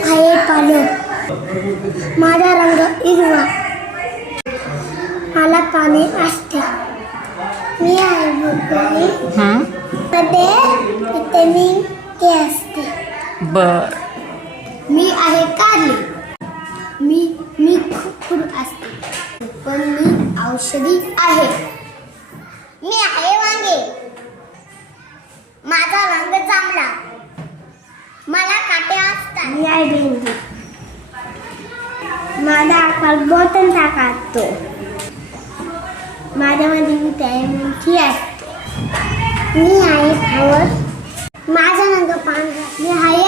आहे पालक. माझा रंग हिरवा. मला काने असते. मी आहे बुलबुली. मध्ये व्हिटॅमिन के असते. बर. मी आहे कारली. मी खूप असते, पण मी औषधी आहे. मी आहे वांगे. माझा रंग जांभळा. मला काटे असतात. मी आहे भेंडी. माझा आकार बोटांचा काढतो. माझ्यामध्ये व्हिटॅमिन सी असते. मी आहे फ्लावर. माझा रंग पांढरा. मी आहे